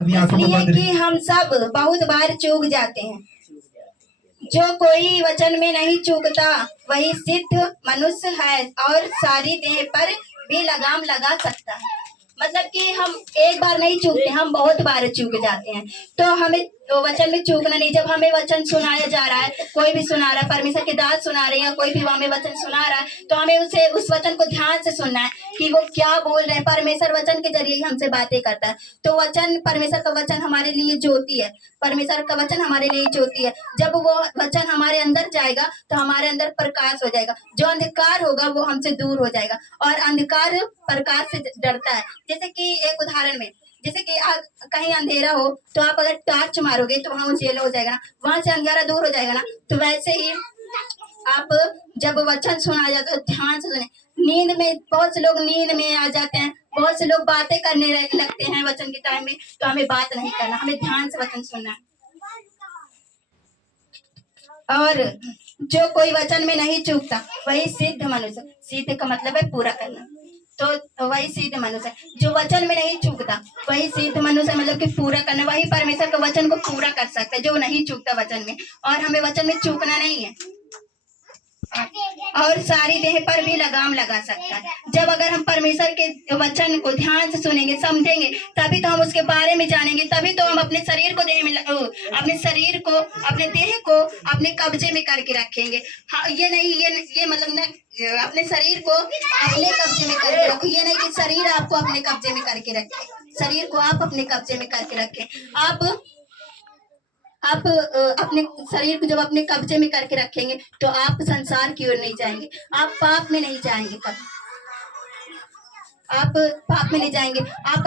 इसलिए कि हम सब बहुत बार चूक जाते हैं। जो कोई वचन में नहीं चूकता वही सिद्ध मनुष्य है और सारी देह पर भी लगाम लगा सकता है। मतलब कि हम एक बार नहीं चूकते, हम बहुत बार चूक जाते हैं। तो हमें तो वचन में चूकना नहीं। जब हमें वचन सुनाया जा रहा है, कोई भी सुना रहा है, परमेश्वर के दास सुना रहे हैं या कोई भी हमें वचन सुना रहा है, तो हमें उसे उस वचन को ध्यान से सुनना है कि वो क्या बोल रहे हैं। परमेश्वर वचन के जरिए ही हमसे बातें करता है। तो वचन, परमेश्वर का वचन हमारे लिए ज्योति है। परमेश्वर का वचन हमारे लिए ज्योति है। जब वो वचन हमारे अंदर जाएगा तो हमारे अंदर प्रकाश हो जाएगा। जो अंधकार होगा वो हमसे दूर हो जाएगा। और अंधकार प्रकाश से डरता है। जैसे कि एक उदाहरण में, जैसे कि कहीं अंधेरा हो तो आप अगर टॉर्च मारोगे तो वहां उजाला हो जाएगा ना, वहां से अंधेरा दूर हो जाएगा ना। तो वैसे ही आप जब वचन सुना जाता है ध्यान से सुने। नींद में बहुत से लोग नींद में आ जाते हैं, बहुत से लोग बातें करने लगते हैं वचन के टाइम में। तो हमें बात नहीं करना, हमें ध्यान से वचन सुनना है। और जो कोई वचन में नहीं चूकता वही सिद्ध मनुष्य। सिद्ध का मतलब है पूरा करना। तो वही सिद्ध मनुष्य जो वचन में नहीं चूकता वही सिद्ध मनुष्य, मतलब कि पूरा करना। वही परमेश्वर के वचन को पूरा कर सकता है जो नहीं चूकता वचन में। और हमें वचन में चूकना नहीं है। और सारी देह पर भी लगाम लगा सकता है। जब अगर हम परमेश्वर के वचन को ध्यान से सुनेंगे, समझेंगे, तभी तो हम उसके बारे में जानेंगे। तभी तो हम अपने शरीर को अपने देह को अपने कब्जे में करके रखेंगे। हाँ, ये नहीं, ये मतलब ना अपने शरीर को अपने कब्जे में करके रखो। ये नहीं कि शरीर आपको अपने कब्जे में करके रखे। शरीर को आप अपने कब्जे में करके रखें। आप अपने शरीर को जब अपने कब्जे में करके रखेंगे तो आप संसार की ओर नहीं जाएंगे, आप पाप में नहीं जाएंगे। कभी आप पाप में नहीं जाएंगे। आप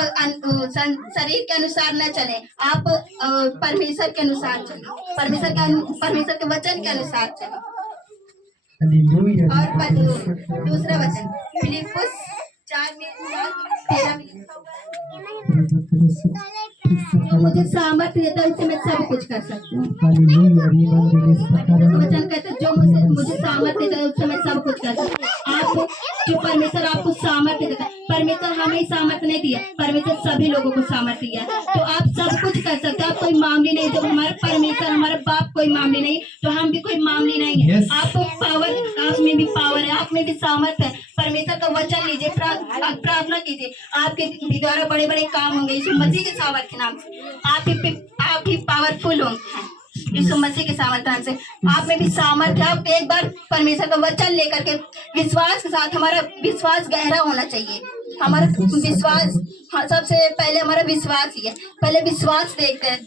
शरीर के अनुसार न चले, आप परमेश्वर के अनुसार चले, परमेश्वर के वचन के अनुसार चले। और दूसरा वचन फिलिप्पुस 4:13 में लिखा हुआ है, जो मुझे सामर्थ्य देता है उससे मैं सब कुछ कर सकती हूँ। वचन कहता है जो मुझे सामर्थ्य देता है उससे मैं सब कुछ कर सकती हूँ। आप जो परमेश्वर आपको सामर्थ्य देता है, परमेश्वर हमें सामर्थ्य नहीं दिया, परमेश्वर सभी लोगों को सामर्थ्य दिया। तो आप सब कुछ कर सकते हैं। आप कोई मामूली नहीं। जब हमारा परमेश्वर, हमारा बाप कोई मामूली नहीं, तो हम भी कोई मामूली नहीं है। आपको पावर, आप में भी पावर है, आप में भी सामर्थ्य है। परमेश्वर का वचन लीजिए, प्रार्थना कीजिए, आपके द्वारा बड़े बड़े काम होंगे यीशु मसीह के सामर्थ्य के नाम से। आप भी पावरफुल होंगे यीशु मसीह के सामर्थ्य से। आप में भी सामर्थ्य। आप एक बार परमेश्वर का वचन लेकर के विश्वास के साथ, हमारा विश्वास गहरा होना चाहिए। हमारा विश्वास, हाँ, सबसे पहले हमारा विश्वास ही है। पहले विश्वास देखते हैं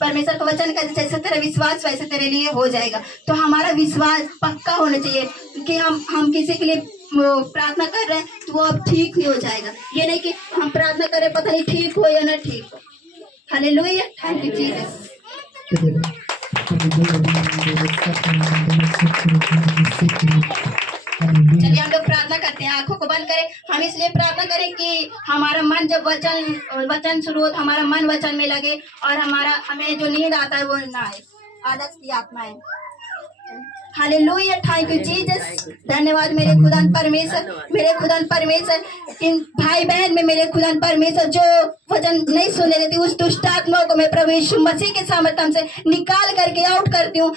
परमेश्वर का वचन का, जैसे तेरा विश्वास वैसे तेरे लिए हो जाएगा। तो हमारा विश्वास पक्का होना चाहिए कि हम किसी के लिए प्रार्थना कर रहे हैं तो वो अब ठीक ही हो जाएगा। ये नहीं कि हम प्रार्थना कर रहे पता नहीं ठीक हो या ना ठीक हो। Hallelujah, thank you Jesus. चलिए हम लोग प्रार्थना करते हैं, आंखों को बंद करें। हम इसलिए प्रार्थना करें कि हमारा मन जब वचन शुरू हो, हमारा मन वचन में लगे और हमें जो नींद आता है वो ना आए, आलस की आत्माएं। Hallelujah, thank you Jesus. धन्यवाद मेरे खुदान परमेश्वर, इन भाई बहन में मेरे खुदान परमेश्वर जो वचन नहीं सुनने देती, उस दुष्ट आत्माओं को मैं प्रभु यीशु मसीह के सामर्थ्य से निकाल करके आउट करती हूँ।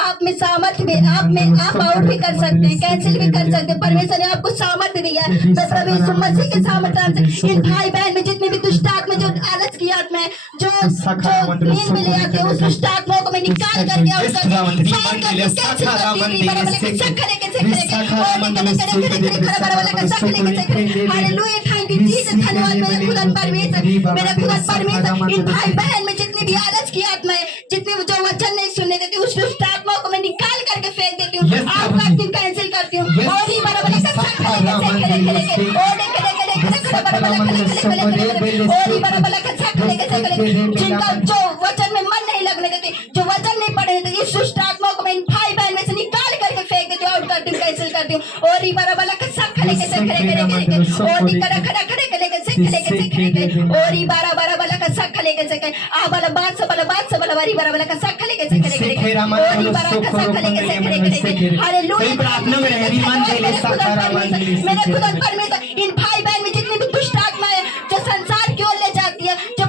आप में सामर्थ्य भी, आप आउट भी कर सकते हैं, कैंसिल भी कर सकते हैं। परमेश्वर ने आपको सामर्थ्य दिया है। मैं प्रभु यीशु मसीह के सामर्थ्य से इन भाई बहन में जितने भी दुष्ट आत्मा, जो आलस की आत्मा है, जो नींद में ले आते हैं, उस दुष्ट आत्माओं को मैं निकाल करके आउट करके इन भाई बहन में जितनी भी आलस की आत्मा है, जितने जो वचन नहीं सुनने देती, उस दुष्ट आत्माओं को मैं निकाल करके फेंक देती हूँ, आपका दिन कैंसिल करती हूँ। और ही बड़ा जिनका जो वचन में मन नहीं लगने देते, जो वचन नहीं पढ़ने देते, इस दुष्ट आत्माओं को मैं इन भाई बहन में से निकाल करके फेंक देती हूँ, आउट करती हूँ, कैंसिल करती हूँ। और ही बड़ा बड़ा सब खड़े के और ही खड़ा खड़ा खड़े के लेके और ही बारा बारा बड़ा का सब खड़े के आ बड़ा बात से बड़ा वारी बड़ा बड़ा का सब खड़े के और ही बड़ा का सब खड़े के हालेलुया। प्रार्थना में रहनी मन दे ले मेरे खुदा परमेश्वर इन भाई बहन में जितनी भी दुष्ट आत्मा है जो संसार की ओर ले जाती है, जो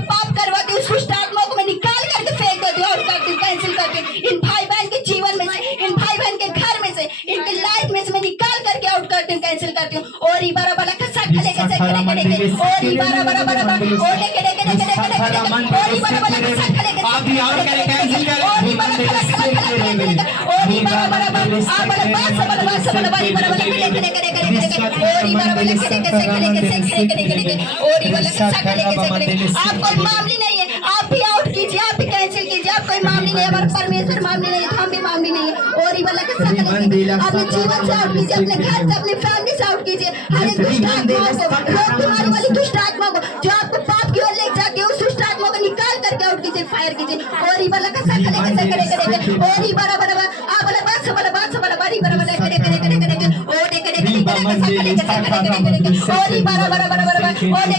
ओरी बारा बारा बारा बारा ओरे के ओरी बारा बारा अभी और करे कैंसिल कर ओरी बारा ओरी बारा बारा बारा आ बारा बास बारा बास बारा बारी बारा बारा ओरी बारा बारा ओरी वाला आप कोई मामले नहीं है, आप भी आउट कीजिए, आप भी कैंसिल कीजिए, आप कोई मामले नहीं है, हमारा परमेश्वर मामले नहीं है, हम भी मामले नहीं है। और ये वाला किस्सा करेंगे, अपने जीवन से आउट कीजिए, अपने घर से, अपने फैमिली से आउट कीजिए, हर एक दुष्ट आत्मा को, रोग बीमारी वाली दुष्ट आत्मा को जो आपको पाप की ओर ले जाके उस दुष्ट आत्मा को निकाल करके आउट कीजिए, फायर कीजिए। और ये वाला किस्सा करेंगे, और ये बड़ा बड़ा आप वाला बात बड़ा बारी बड़ा बड़ा करे और ये बड़ा बड़ा बड़ा बड़ा और